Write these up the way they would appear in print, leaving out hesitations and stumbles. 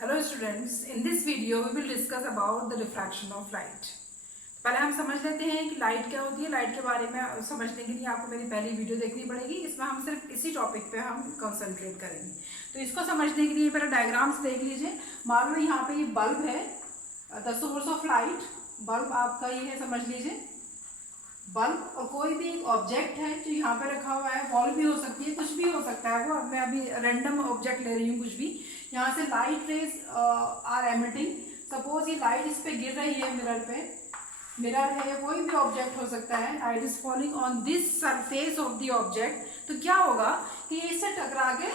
Hello students, in this video we will discuss about the diffraction of light. पहले हम समझ लेते हैं कि लाइट क्या होती है। लाइट के बारे में समझने के लिए आपको मेरी पहली वीडियो देखनी पड़ेगी। इसमें हम सिर्फ इसी टॉपिक पे हम कंसंट्रेट करेंगे। तो इसको समझने के लिए पहले डायग्राम्स देख लीजिए। मान लो यहाँ पे ये बल्ब है, the source of light. Bulb आपका ये है, समझ लीजिए बल्ब। और कोई भी एक ऑब्जेक्ट है जो यहाँ पे रखा हुआ है, वॉल भी हो सकती है, कुछ भी हो सकता है। वो मैं अभी रैंडम ऑब्जेक्ट ले रही हूँ कुछ भी। यहाँ से light rays are emitting. Suppose ये लाइट इस पे गिर रही है, मिरर पे, मिरर है या कोई भी ऑब्जेक्ट हो सकता है। Light is falling on this surface of the object. तो क्या होगा कि ये इससे टकरा के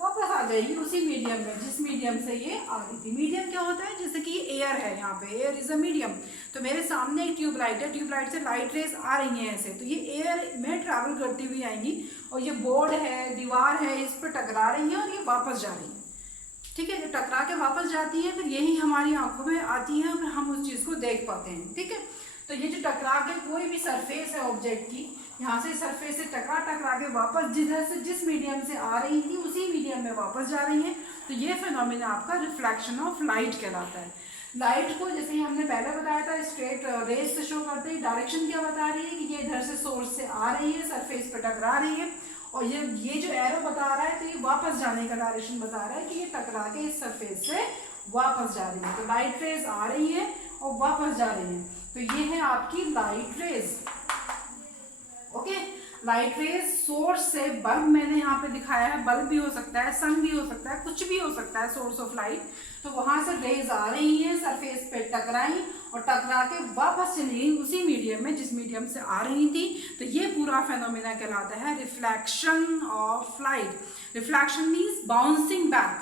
वापस आ जाएगी उसी मीडियम में जिस मीडियम से ये आ रही थी। मीडियम क्या होता है? जैसे कि एयर है, यहाँ पे एयर इज अ मीडियम। तो मेरे सामने एक ट्यूबलाइट है, ट्यूबलाइट से लाइट रेज आ रही हैं ऐसे, तो ये एयर में ट्रैवल करती हुई आएंगी और ये बोर्ड है, दीवार है, इस पर टकरा रही है और ये वापस जा रही है। ठीक है, जो टकरा के वापस जाती है फिर यही हमारी आंखों में आती है और हम उस चीज को देख पाते हैं। ठीक है, तो ये जो टकरा के कोई भी सरफेस है ऑब्जेक्ट की, यहाँ से सरफेस से टकरा के वापस जिधर से जिस मीडियम से आ रही थी उसी मीडियम में वापस जा रही है। तो ये फिनोमिना आपका रिफ्लेक्शन ऑफ लाइट कहलाता है। लाइट को जैसे हमने पहले बताया था स्ट्रेट रेज से शो करते हैं। डायरेक्शन क्या बता रही है कि ये इधर से सोर्स से आ रही है, सरफेस पे टकरा रही है, और ये जो एरो बता रहा है तो ये वापस जाने का डायरेक्शन बता रहा है कि ये टकरा के इस सरफेस से वापस जा रही है। तो लाइट रेज आ रही है और वापस जा रही है, तो ये है आपकी light rays. Okay, light rays source से, बल्ब मैंने यहाँ पे दिखाया है, बल्ब भी हो सकता है, सन भी हो सकता है, कुछ भी हो सकता है सोर्स ऑफ लाइट। तो वहां से रेज आ रही है, सरफेस पे टकराई और टकरा के वापस चली गई उसी मीडियम में जिस मीडियम से आ रही थी। तो ये पूरा फेनोमेना कहलाता है reflection of light. Reflection means bouncing back,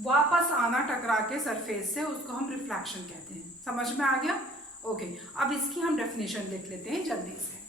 वापस आना टकरा के सरफेस से, उसको हम रिफ्लेक्शन कहते हैं। समझ में आ गया? ओके, अब इसकी हम डेफिनेशन देख लेते हैं जल्दी से।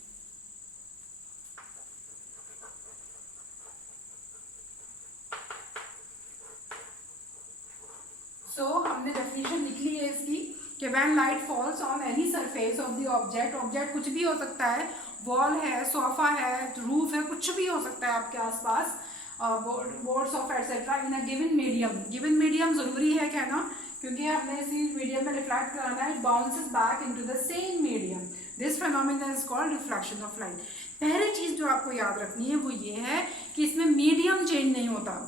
हमने डेफिनेशन लिख ली है इसकी कि when light falls on any surface of the object, object कुछ भी हो सकता है, वॉल है, सोफा है, रूफ है, कुछ भी हो सकता है आपके आसपास, board sofa etcetera, in a given medium. Given medium जरूरी है कहना क्योंकि हमने इसी मीडियम में रिफ्लेक्ट कराना है। Bounces back into the same medium, this phenomena is called reflection of light. पहली चीज जो आपको याद रखनी है वो ये है कि इसमें मीडियम चेंज नहीं होता।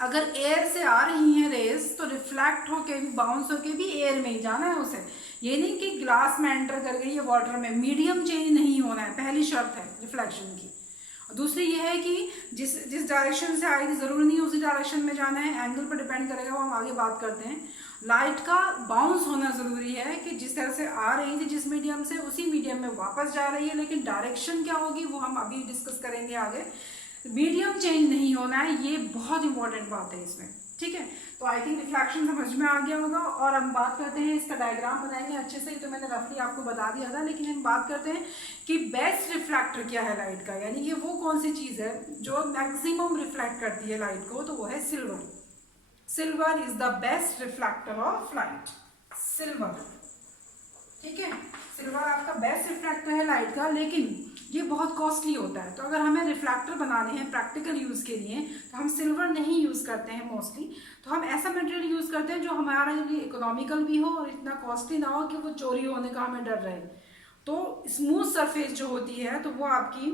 अगर एयर से आ रही हैं रेज तो रिफ्लेक्ट होके भी, बाउंस होके भी एयर में ही जाना है उसे। ये नहीं कि ग्लास में एंटर कर गई है वाटर में, मीडियम चेंज नहीं होना है, पहली शर्त है रिफ्लेक्शन की। दूसरी ये है कि जिस डायरेक्शन से आई थी जरूरी नहीं उसी डायरेक्शन में जाना है, एंगल पर डिपेंड करेगा, वो हम आगे बात करते हैं। लाइट का बाउंस होना जरूरी है कि जिस तरह से आ रही थी जिस मीडियम से, उसी मीडियम में वापस जा रही है, लेकिन डायरेक्शन क्या होगी वो हम अभी डिस्कस करेंगे आगे। मीडियम चेंज नहीं होना है, ये बहुत इंपॉर्टेंट बात है इसमें। ठीक है, तो आई थिंक रिफ्लेक्शन समझ में आ गया होगा। और हम बात करते हैं, इसका डायग्राम बनाएंगे अच्छे से। तो मैंने रफली आपको बता दिया था, लेकिन हम बात करते हैं कि बेस्ट रिफ्लेक्टर क्या है लाइट का, यानी कि वो कौन सी चीज है जो मैक्सिमम रिफ्लेक्ट करती है लाइट को। तो वो है silver. Silver is the best reflector of light. Silver, ठीक है, सिल्वर आपका बेस्ट रिफ्लेक्टर है लाइट का, लेकिन ये बहुत कॉस्टली होता है। तो अगर हमें रिफ्लेक्टर बनाने हैं प्रैक्टिकल यूज के लिए तो हम सिल्वर नहीं यूज करते हैं मोस्टली। तो हम ऐसा मटेरियल यूज करते हैं जो हमारे लिए इकोनॉमिकल भी हो और इतना कॉस्टली ना हो कि वो चोरी होने का हमें डर रहे। तो स्मूथ सरफेस जो होती है तो वो आपकी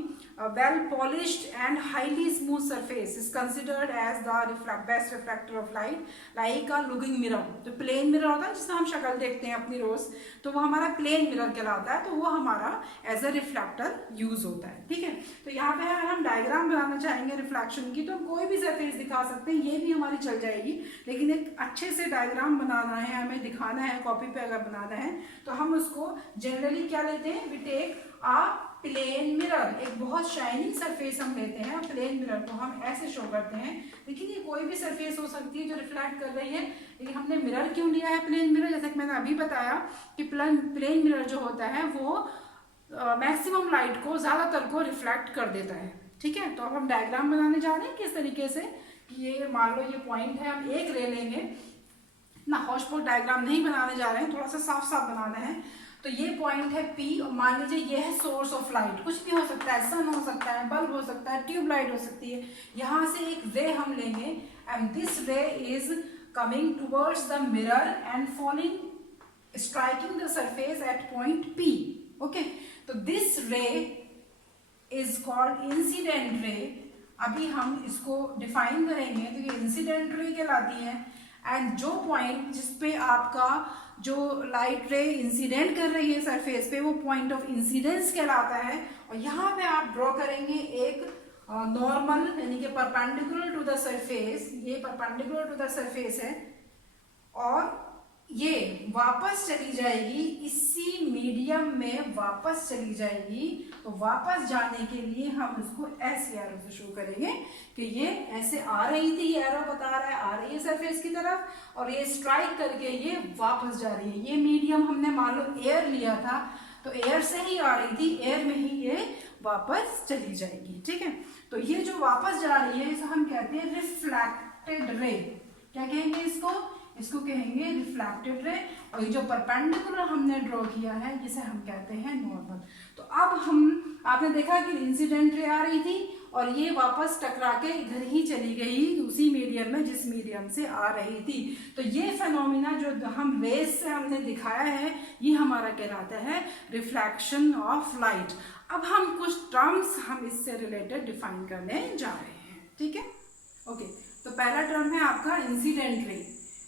well polished and highly smooth surface is considered as the best reflector of light, like a looking mirror. तो प्लेन मिरर होता है जिसमें हम शक्ल देखते हैं अपनी रोज, तो वो हमारा प्लेन मिरर कहलाता है। तो वो हमारा एज अ रिफ्लेक्टर यूज होता है। ठीक है, तो यहाँ पे अगर हम डायग्राम बनाना चाहेंगे रिफ्लेक्शन की तो कोई भी सरफेस दिखा सकते हैं, ये भी हमारी चल जाएगी, लेकिन एक अच्छे से डायग्राम बनाना है, हमें दिखाना है, कॉपी पे अगर बनाना है तो हम उसको जनरली क्या लेते हैं, we take a plane mirror. एक बहुत शाइनिंग सरफेस हम लेते हैं, प्लेन मिरर को हम ऐसे शो करते हैं। लेकिन ये कोई भी सरफेस हो सकती है जो रिफ्लेक्ट कर रही है, लेकिन हमने मिरर क्यों लिया है प्लेन मिरर, जैसे कि मैंने अभी बताया कि प्लेन मिरर जो होता है वो मैक्सिमम लाइट को, ज्यादातर को रिफ्लेक्ट कर देता है। ठीक है, तो अब हम डायग्राम बनाने जा रहे हैं किस तरीके से कि ये मान लो ये पॉइंट है, हम एक ले लेंगे ना, हॉटस्पॉट डायग्राम नहीं बनाने जा रहे हैं, थोड़ा सा साफ साफ बनाना है। तो ये पॉइंट है P और मान लीजिए ये है सोर्स ऑफ लाइट, कुछ भी हो सकता है, सन हो सकता है, बल्ब हो सकता है, ट्यूबलाइट हो सकती है। यहाँ से एक रे हम लेंगे एंड दिस रे is coming towards the mirror and falling, striking the surface at point P. Okay, so this ray is called incident ray. अभी हम इसको डिफाइन करेंगे तो ये इंसिडेंट रे कहलाती है। एंड जो पॉइंट जिस पे आपका जो लाइट रे इंसिडेंट कर रही है सरफेस पे वो पॉइंट ऑफ इंसिडेंस कहलाता है। और यहाँ पे आप ड्रॉ करेंगे एक नॉर्मल यानी कि परपेंडिकुलर टू द सरफेस, ये परपेंडिकुलर टू द सरफेस है और ये वापस चली जाएगी इसी मीडियम में वापस चली जाएगी। तो वापस जाने के लिए हम इसको ऐसे एरो से शो करेंगे कि ये ऐसे आ रही थी, एरो बता रहा है आ रही है सरफेस की तरफ और ये स्ट्राइक करके ये वापस जा रही है। ये मीडियम हमने मान लो एयर लिया था तो एयर से ही आ रही थी, एयर में ही ये वापस चली जाएगी। ठीक है, तो ये जो वापस जा रही है इसे हम कहते हैं रिफ्लेक्टेड रे। क्या कहेंगे इसको? इसको कहेंगे रिफ्लेक्टेड रे। और ये जो परपेंडिकुलर हमने ड्रॉ किया है जिसे हम कहते हैं नॉर्मल। तो अब हम आपने देखा कि इंसिडेंट रे आ रही थी और ये वापस टकरा के इधर ही चली गई उसी मीडियम में जिस मीडियम से आ रही थी। तो ये फेनोमेना जो हम रेस से हमने दिखाया है ये हमारा कहलाता है रिफ्लेक्शन ऑफ लाइट। अब हम कुछ टर्म्स हम इससे रिलेटेड डिफाइन करने जा रहे हैं। ठीक है, ओके। तो पहला टर्म है आपका इंसिडेंट रे।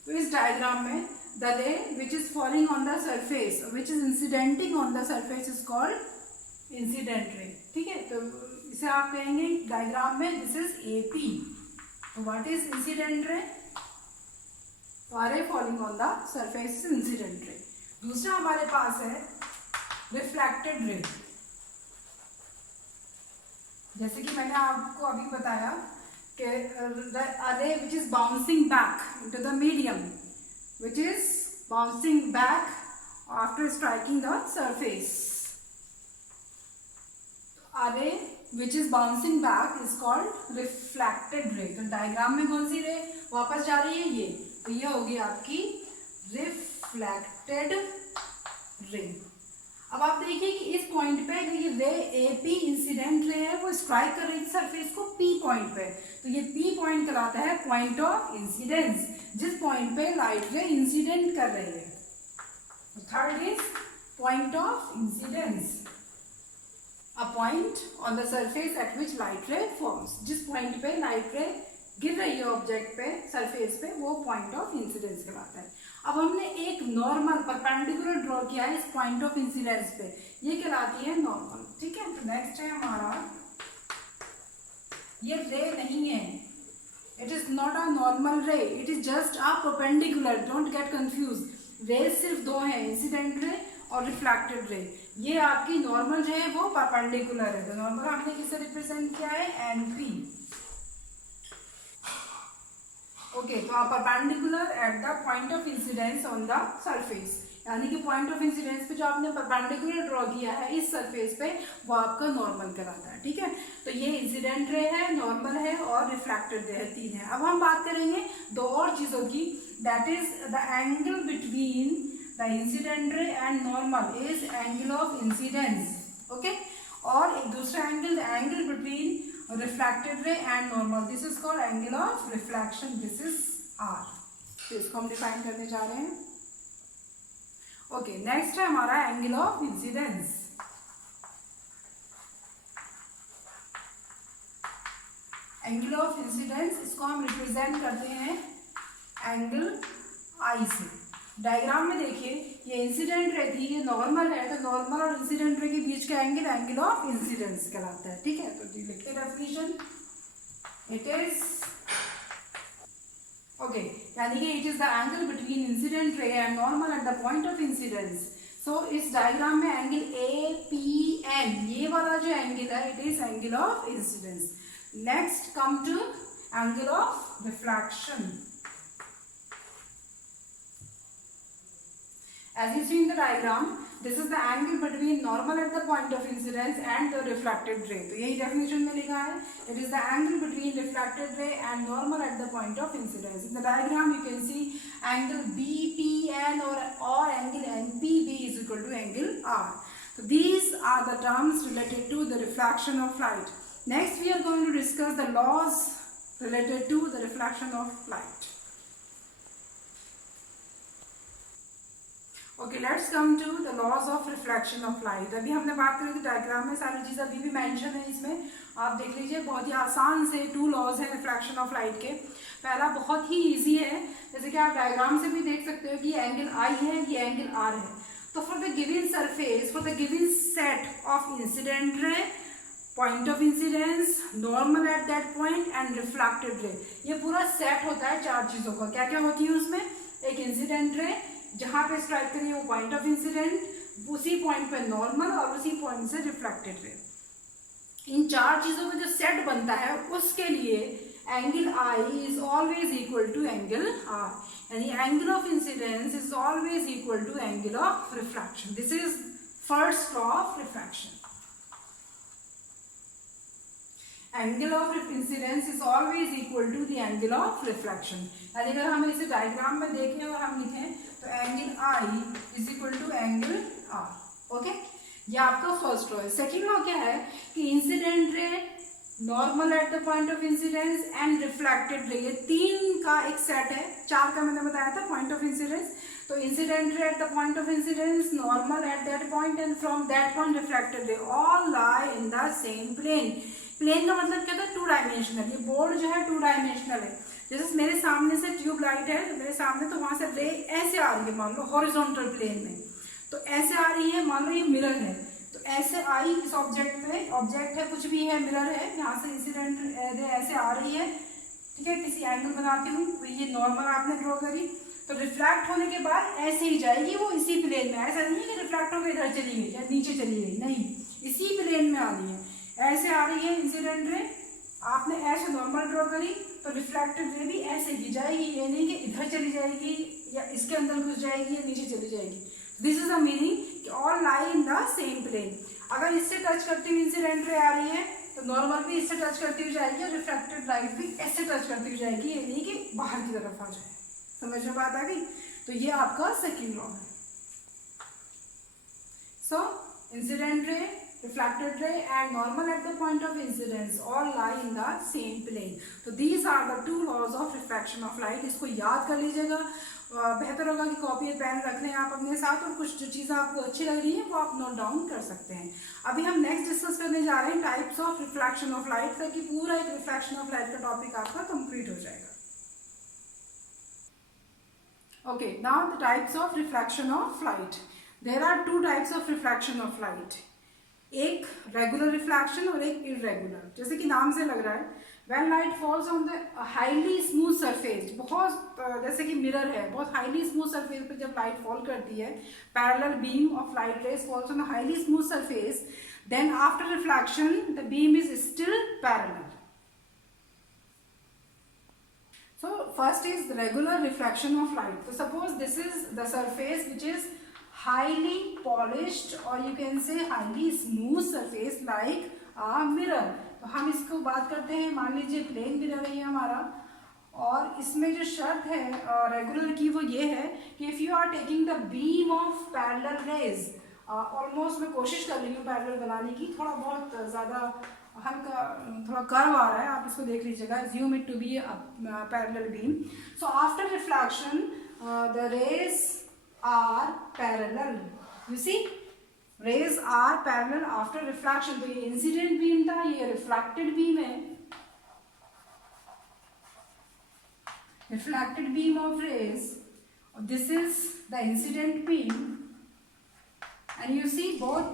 तो इस डायग्राम में the ray which is falling on the surface which is incidenting on the surface is called incident ray. ठीक है, तो इसे आप कहेंगे डायग्राम में दिस इज एपी। तो what is incident ray? Ray falling on the surface is incident ray. दूसरा हमारे पास है रिफ्लेक्टेड रे। जैसे कि मैंने आपको अभी बताया कि a ray which is bouncing back into the medium, which is bouncing back after striking the surface. A ray which is bouncing back is called reflected ray. तो डायग्राम में कौन सी रे वापस जा रही है? ये। तो ये होगी आपकी रिफ्लेक्टेड रे। अब आप देखिए कि इस पॉइंट पे ये रे एपी इंसिडेंट रे है वो स्ट्राइक कर रही थी सरफेस को पी पॉइंट पे। तो ये पी पॉइंट कहलाता है पॉइंट ऑफ इंसिडेंस, जिस पॉइंट पे लाइट रे इंसिडेंट कर रही है। Third is point of incidence, a point on the surface at which light ray falls. जिस पॉइंट पे लाइट रे गिर रही है ऑब्जेक्ट पे सरफेस पे वो पॉइंट ऑफ इंसिडेंस कहलाता है। अब हमने एक नॉर्मल परपेंडिकुलर ड्रॉ किया है इस पॉइंट ऑफ इंसिडेंस पे, ये कहलाती है नॉर्मल। ठीक है, तो नेक्स्ट है हमारा ये रे नहीं है, it is not a normal ray, it is just a perpendicular. Don't get confuse, ray सिर्फ दो हैं, इंसिडेंट रे और रिफ्लेक्टेड रे। ये आपकी नॉर्मल जो है वो परपेंडिकुलर है। तो नॉर्मल हमने किससे रिप्रेजेंट किया है? एनपी। ओके, तो आप perpendicular eight the point of incidence on the surface, यानी कि पॉइंट ऑफ इंसिडेंस पे जो आपने परपेंडिकुलर ड्रॉ किया है इस सरफेस पे वो आपका नॉर्मल कहलाता है। ठीक है, तो ये इंसिडेंट रे है, नॉर्मल है और रिफ्लेक्टेड रे है, तीन है। अब हम बात करेंगे दो और चीजों की, that is the angle between the incident ray and normal is angle of incidence. Okay, और एक दूसरा angle, the angle between reflected ray and normal, this is called angle of reflection, this is R। तो इसको हम define करने जा रहे हैं। ओके, नेक्स्ट है हमारा angle of incidence. Angle of incidence इसको हम रिप्रेजेंट करते हैं एंगल आई से। डायग्राम में देखिए ये इंसिडेंट रे थी, ये नॉर्मल है, तो नॉर्मल और इंसिडेंट रे के बीच का एंगल एंगल ऑफ इंसिडेंस कहलाता है। ठीक है, तो लिखते हैं डेफिनेशन, इट इज ओके, यानी कि it is the angle between incident ray and normal at the point of incidence. So इस डायग्राम में एंगल ए पी एन, ये वाला जो एंगल है it is angle of incidence. Next come to angle of reflection. As you see in the diagram, this is the angle between normal at the point of incidence and the reflected ray. तो यही definition में लिखा है, it is the angle between reflected ray and normal at the point of incidence. In the diagram you can see angle BPN or angle NPB is equal to angle R. So these are the terms related to the reflection of light. Next we are going to discuss the laws related to the reflection of light. Okay, let's come to the laws of reflection of light. अभी हमने बात करी थी diagram में, सारी चीज़ अभी भी mention है इसमें, आप देख लीजिए। बहुत ही आसान से 2 लॉज है रिफ्लेक्शन ऑफ लाइट के। पहला बहुत ही इजी है, जैसे कि आप डायग्राम से भी देख सकते हो कि ये एंगल आई है, ये एंगल आर है। तो for the given surface, for the given set of incident ray, point of incidence, normal at that point and reflected ray, ये पूरा सेट होता है 4 चीज़ों का। क्या क्या होती है उसमें? एक इंसिडेंट रे, जहां पे स्ट्राइक करिए वो पॉइंट ऑफ इंसिडेंट, उसी पॉइंट पे नॉर्मल और उसी पॉइंट से रिफ्लेक्टेड रे। इन 4 चीजों का जो सेट बनता है उसके लिए angle i is always equal to angle r, यानी angle of incidence is always equal to angle of refraction. This is first law of refraction. Angle of incidence is always equal to the angle of reflection. यानी अगर हम इसे diagram में देखें और हम लिखें तो angle i is equal to angle r. Okay, ये आपका फर्स्ट लॉ है। सेकेंड लॉ क्या है कि incident ray, normal at the point of incidence and reflected ray, ये 3 का एक सेट है। 4 का मैंने बताया था पॉइंट ऑफ इंसिडेंस। तो incident ray at the point of incidence, normal at that point and from that point reflected ray, all lie in the same plane. Plane का मतलब क्या था? 2 डायमेंशनल। ये बोर्ड जो है 2 डायमेंशनल है। जैसे मेरे सामने से ट्यूब लाइट है मेरे सामने, तो वहां से रे ऐसे आ रही है, मान लो हॉरिजॉन्टल प्लेन में, तो ऐसे आ रही है। मान लो ये मिरर है, तो ऐसे आई इस ऑब्जेक्ट में, ऑब्जेक्ट है कुछ भी है, मिरर है, यहाँ से इंसिडेंट रे ऐसे आ रही है, ठीक है, किसी एंगल बनाती हूँ, तो ये नॉर्मल आपने ड्रॉ करी, तो रिफ्लेक्ट होने के बाद ऐसे ही जाएगी वो इसी प्लेन में। ऐसा नहीं है कि रिफ्लेक्ट होकर इधर चली गई या नीचे चली गई, नहीं, इसी प्लेन में आ रही है। ऐसे आ रही है इंसिडेंट रे, आपने ऐसे नॉर्मल ड्रॉ करी, तो रिफ्लेक्टेड रे भी ऐसे ही जाएगी, ये नहीं कि इधर चली जाएगी या इसके अंदर घुस जाएगी या नीचे चली जाएगी। दिस इज द मीनिंग कि all lie in the same plane. अगर इससे टच करती हुई इंसिडेंट रे आ रही है तो नॉर्मल भी इससे टच करती हुई जाएगी और रिफ्लेक्टेड लाइट भी ऐसे टच करती हुई जाएगी, ये नहीं कि बाहर की तरफ आ जाए। समझ में बात आ गई? तो ये आपका सेकेंड लॉ है। सो incident ray, reflected ray and normal at the point of incidence all lie in the same plane. So these are the 2 laws of refraction of light. इसको याद कर लीजिएगा। बेहतर होगा कि कॉपी और पेन रख लें आप अपने साथ, और कुछ जो चीज़ें आपको अच्छी लग रही है वो आप नोट डाउन कर सकते हैं। अभी हम नेक्स्ट डिस्कस करने जा रहे हैं types of reflection of light, ताकि पूरा एक रिफ्लेक्शन ऑफ लाइट का टॉपिक आपका कंप्लीट हो जाएगा। Okay, now the types of refraction of light. There are 2 types of refraction of light. एक रेगुलर रिफ्लेक्शन और एक इरेगुलर। जैसे कि नाम से लग रहा है, when light falls on the highly smooth surface, बहुत जैसे कि मिरर है, बहुत हाईली स्मूथ सरफेस पे जब लाइट फॉल करती है, parallel beam of light rays falls on the highly smooth surface, then after reflection the beam is still parallel. So first is the regular refraction of light. So suppose this is the surface which is highly polished, or you can say highly smooth surface like a mirror. तो हम इसको बात करते हैं, मान लीजिए plane mirror है हमारा, और इसमें जो शर्त है रेगुलर की वो ये है कि if you are taking the beam of parallel rays, almost मैं कोशिश कर रही हूँ पैरेलल बनाने की, थोड़ा बहुत ज़्यादा हल्का थोड़ा कर्व आ रहा है, आप इसको देख लीजिएगा, assume it to be a parallel beam. So after reflection the rays are parallel, you see, rays are parallel after reflection. तो ये incident beam था, ये reflected beam है, reflected beam of rays, this is the incident beam, and you see both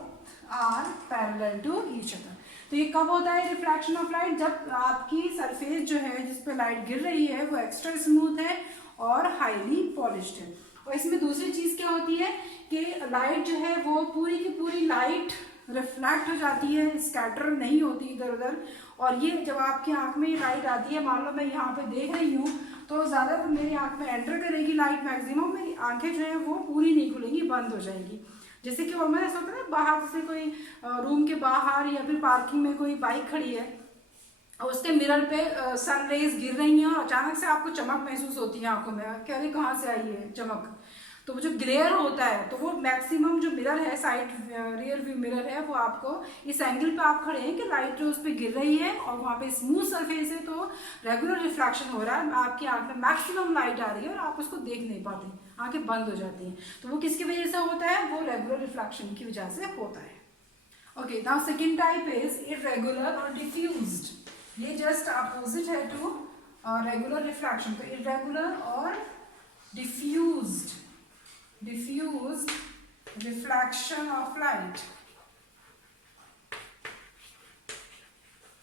are parallel to each other. तो ये कब होता है रिफ्लेक्शन ऑफ लाइट? जब आपकी सरफेस जो है जिस पे लाइट गिर रही है वो एक्स्ट्रा स्मूथ है और हाईली पॉलिश्ड है। और इसमें दूसरी चीज़ क्या होती है कि लाइट जो है वो पूरी की पूरी लाइट रिफ्लेक्ट हो जाती है, स्कैटर नहीं होती इधर उधर। और ये जब आपकी आंख में लाइट आती है, मान लो मैं यहाँ पे देख रही हूँ, तो ज़्यादा मेरी आंख में एंटर करेगी लाइट, मैक्सिमम मेरी आंखें जो है वो पूरी नहीं खुलेंगी, बंद हो जाएंगी। जैसे कि मैं ऐसा होता है ना, बाहर जैसे कोई रूम के बाहर या फिर पार्किंग में कोई बाइक खड़ी है और उसके मिरर पे सन रेज गिर रही हैं और अचानक से आपको चमक महसूस होती है आंखों में, कह रहे कहाँ से आई है चमक, तो वो जो ग्लेयर होता है तो वो मैक्सिमम जो मिरर है, साइड रियर व्यू मिरर है, वो आपको इस एंगल पे आप खड़े हैं कि लाइट जो उस पर गिर रही है और वहाँ पे स्मूथ सरफेस है तो रेगुलर रिफ्लेक्शन हो रहा है, आपकी आंख में मैक्सिमम लाइट आ रही है और आप उसको देख नहीं पाते, आंखें बंद हो जाती हैं। तो वो किसकी वजह से होता है? वो रेगुलर रिफ्लेक्शन की वजह से होता है। Okay, now second type is irregular और डिफ्यूज्ड। ये जस्ट अपोजिट है टू रेगुलर रिफ्लेक्शन। तो इर्रेगुलर और डिफ्यूज्ड रिफ्लेक्शन ऑफ लाइट।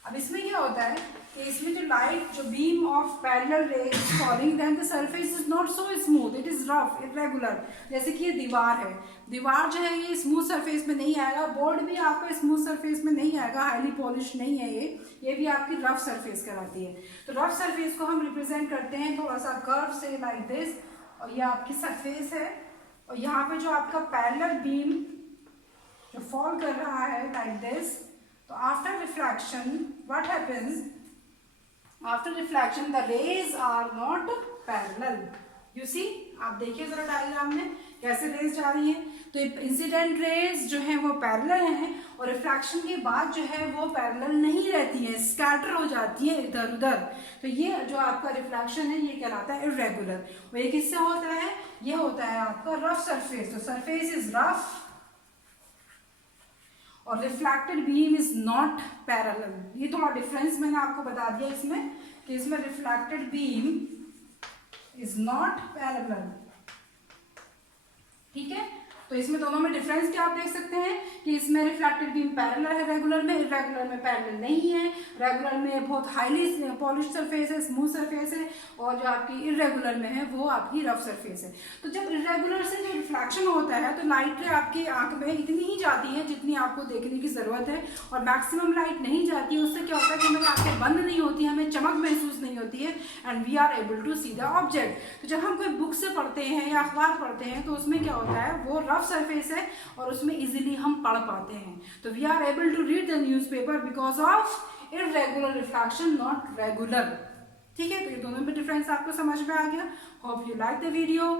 अब इसमें क्या होता है कि इसमें जो लाइट, जो beam of parallel rays falling, then the surface is not so smooth, it is rough, irregular. जैसे कि ये दीवार है, दीवार जो है ये स्मूथ सरफेस में नहीं आएगा, बोर्ड भी आपका स्मूथ सरफेस में नहीं आएगा, हाईली पॉलिश नहीं है ये भी आपकी रफ सरफेस कहलाती है। तो रफ सरफेस को हम रिप्रेजेंट करते हैं थोड़ा सा कर्व से, लाइक दिस, और ये आपकी सरफेस है, और यहाँ पे जो आपका पैरेलल बीम जो फॉल कर रहा है लाइक दिस। तो after reflection what happens? After reflection the rays are not parallel. You see, आप देखिए जरा डायग्राम में कैसे रेज जा रही है। तो इंसिडेंट रेज जो है वो पैरेलल हैं और रिफ्लेक्शन के बाद जो है वो पैरेलल नहीं रहती है, स्कैटर हो जाती है इधर उधर। तो ये जो आपका रिफ्लेक्शन है ये कहलाता है इरेगुलर। वो ये किससे होता है? ये होता है आपका रफ सरफेस। तो सरफेस इज रफ और reflected beam is not parallel. ये थोड़ा डिफरेंस मैंने आपको बता दिया इसमें कि इसमें reflected beam is not parallel. ठीक है, तो इसमें दोनों में डिफरेंस क्या आप देख सकते हैं कि इसमें रिफ्लेक्टेड बीम पैरेलल है रेगुलर में, इरेगुलर में पैरेलल नहीं है। रेगुलर में बहुत हाईली पॉलिश सरफेस है, स्मूथ सरफेस है, और जो आपकी इरेगुलर में है वो आपकी रफ सरफेस है। तो जब इरेगुलर से जो रिफ्लेक्शन होता है तो लाइट आपकी आंख में इतनी ही जाती है जितनी आपको देखने की जरूरत है, और मैक्सिमम लाइट नहीं जाती है। उससे क्या होता है कि हमारी आंखें बंद नहीं होती, हमें चमक महसूस नहीं होती है, and we are able to see the object. तो जब हम कोई बुक से पढ़ते हैं या अखबार पढ़ते हैं तो उसमें क्या होता है, वो रफ सरफेस है और उसमें इजीली हम पढ़ पाते हैं। तो we are able to read the newspaper because of irregular reflection, not regular. ठीक है, तो ये दोनों में डिफरेंस आपको समझ में आ गया। Hope you like the video.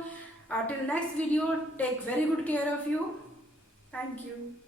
Till next video, take very good care of you. Thank you.